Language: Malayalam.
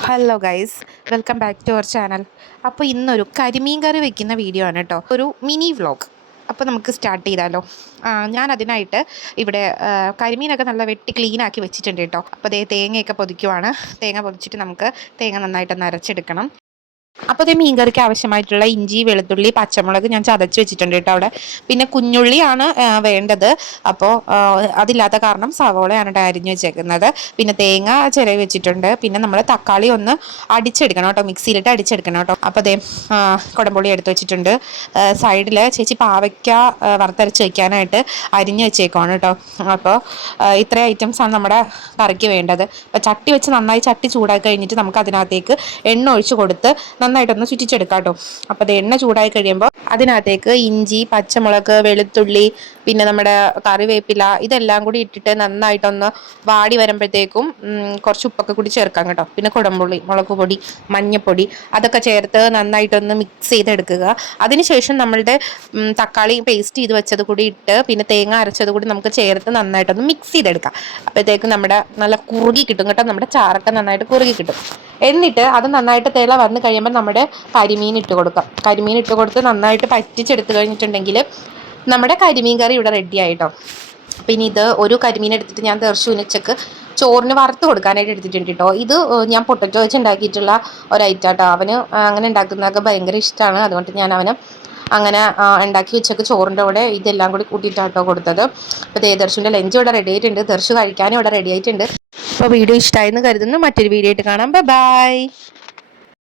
Hello guys welcome back to our channel അപ്പോൾ ഇന്നൊരു കരിമീൻ കറി വെക്കുന്ന വീഡിയോ ആണ് കേട്ടോ ഒരു മിനി വ്ലോഗ് അപ്പോൾ നമുക്ക് സ്റ്റാർട്ട് ചെയ്താലോ. ഞാൻ അതിനായിട്ട് ഇവിടെ കരിമീനൊക്കെ നല്ല വെട്ടി ക്ലീനാക്കി വെച്ചിട്ടുണ്ട് കേട്ടോ അപ്പോൾ അതേ തേങ്ങയൊക്കെ പൊതിക്കുവാണ്. തേങ്ങ പൊതിച്ചിട്ട് നമുക്ക് തേങ്ങ നന്നായിട്ട് അരച്ചെടുക്കണം. അപ്പോൾ ഇത് മീൻകറിക്ക് ആവശ്യമായിട്ടുള്ള ഇഞ്ചി വെളുത്തുള്ളി പച്ചമുളക് ഞാൻ ചതച്ച് വെച്ചിട്ടുണ്ട് കേട്ടോ അവിടെ. പിന്നെ കുഞ്ഞുള്ളിയാണ് വേണ്ടത്. അപ്പോൾ അതില്ലാത്ത കാരണം സവോളയാണ് കേട്ടോ അരിഞ്ഞ് വെച്ചേക്കുന്നത്. പിന്നെ തേങ്ങ ചിരവി വെച്ചിട്ടുണ്ട്. പിന്നെ നമ്മൾ തക്കാളി ഒന്ന് അടിച്ചെടുക്കണം കേട്ടോ മിക്സിയിലിട്ട് അടിച്ചെടുക്കണം കേട്ടോ. അപ്പോൾ അതേ കുടംപുള്ളി കുടംപുളി എടുത്ത് വെച്ചിട്ടുണ്ട്. സൈഡിൽ ചേച്ചി പാവയ്ക്ക വറുത്തരച്ച് വെക്കാനായിട്ട് അരിഞ്ഞ് വെച്ചേക്കുവാണ് കേട്ടോ. അപ്പോൾ ഇത്രയും ഐറ്റംസാണ് നമ്മുടെ കറിക്ക് വേണ്ടത്. അപ്പോൾ ചട്ടി വെച്ച് നന്നായി ചട്ടി ചൂടാക്കി കഴിഞ്ഞിട്ട് നമുക്ക് അതിനകത്തേക്ക് എണ്ണ ഒഴിച്ച് കൊടുത്ത് നന്നായിട്ടൊന്ന് ചുറ്റിച്ചെടുക്കാം കേട്ടോ അപ്പോൾ അത് എണ്ണ ചൂടായി കഴിയുമ്പോൾ അതിനകത്തേക്ക് ഇഞ്ചി പച്ചമുളക് വെളുത്തുള്ളി പിന്നെ നമ്മുടെ കറിവേപ്പില ഇതെല്ലാം കൂടി ഇട്ടിട്ട് നന്നായിട്ടൊന്ന് വാടി വരുമ്പോഴത്തേക്കും കുറച്ച് ഉപ്പൊക്കെ കൂടി ചേർക്കാം കേട്ടോ. പിന്നെ കുടംപുള്ളി മുളക് പൊടി മഞ്ഞപ്പൊടി അതൊക്കെ ചേർത്ത് നന്നായിട്ടൊന്ന് മിക്സ് ചെയ്തെടുക്കുക. അതിനുശേഷം നമ്മളുടെ തക്കാളി പേസ്റ്റ് ചെയ്ത് വെച്ചത് കൂടി ഇട്ട് പിന്നെ തേങ്ങ അരച്ചത് കൂടി നമുക്ക് ചേർത്ത് നന്നായിട്ടൊന്ന് മിക്സ് ചെയ്തെടുക്കാം. അപ്പോഴത്തേക്കും നമ്മുടെ നല്ല കുറുകി കിട്ടും കേട്ടോ. നമ്മുടെ ചാറൊക്കെ നന്നായിട്ട് കുറുകി കിട്ടും. എന്നിട്ട് അത് നന്നായിട്ട് തിള വന്ന് കഴിയുമ്പോൾ നമ്മുടെ കരിമീൻ ഇട്ട് കൊടുക്കാം. കരിമീൻ ഇട്ട് കൊടുത്ത് നന്നായിട്ട് പറ്റിച്ചെടുത്ത് കഴിഞ്ഞിട്ടുണ്ടെങ്കിൽ നമ്മുടെ കരിമീൻ കറി ഇവിടെ റെഡി ആയിട്ടോ. പിന്നെ ഇത് ഒരു കരിമീൻ എടുത്തിട്ട് ഞാൻ തെർശുവിന് ഉച്ചയ്ക്ക് ചോറിന് വറുത്ത് കൊടുക്കാനായിട്ട് എടുത്തിട്ടുണ്ട് കേട്ടോ. ഇത് ഞാൻ പൊട്ടറ്റോ വെച്ച് ഉണ്ടാക്കിയിട്ടുള്ള ഒരു ഐറ്റം കേട്ടോ അവന് അങ്ങനെ ഉണ്ടാക്കുന്നതൊക്കെ ഭയങ്കര ഇഷ്ടമാണ് അതുകൊണ്ട് ഞാൻ അവന് അങ്ങനെ ഉണ്ടാക്കി വെച്ചൊക്കെ ചോറിന്റെ കൂടെ ഇതെല്ലാം കൂടി കൂട്ടിയിട്ടാട്ടോ കൊടുത്തത്. അപ്പോൾ ദേദർശുവിന്റെ ലഞ്ച് ഇവിടെ റെഡി ആയിട്ടുണ്ട്. ദർശു കഴിക്കാനും ഇവിടെ റെഡി ആയിട്ടുണ്ട്. അപ്പോൾ വീഡിയോ ഇഷ്ടമായെന്ന് കരുതുന്നു. മറ്റൊരു വീഡിയോ ആയിട്ട് കാണാം. ബൈ